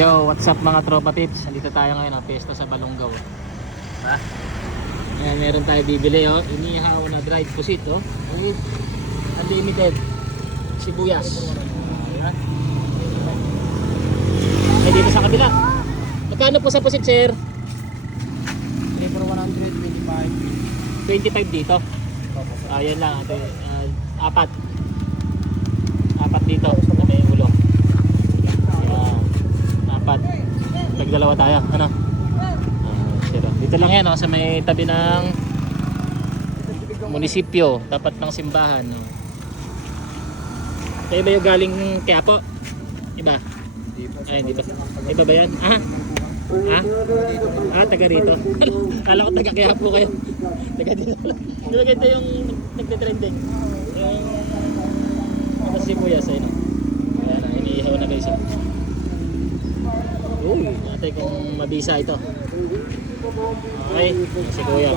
Yo, what's up mga tropa pips? Nandito tayo ngayon na piyesta sa Balongaw. Ha? Ayan, meron tayo bibili oh. Inihaw na dried pusit oh. Unlimited sibuyas. Ayan. Eh dito sa kabila. Magkano po sa pusit, sir? 3 for 125. 25 dito. Ayan lang ate. Apat dito sa may ulo. Apat. Tagdalawa tayo. Ano? Dito lang yan oh, sa may tabi ng munisipyo, tapat ng simbahan no? Kayo ba yung galing Quiapo? Iba? Ay, hindi ba? Iba ba yan? Ah? Taga rito. Kala ko taga Quiapo kayo. Taga dito. Ito yung nagte-trending. Yung sibuyas ay no? Ayan, iniihaw na guys. Uy, natin kung mabisa ito. Okay, si kuya.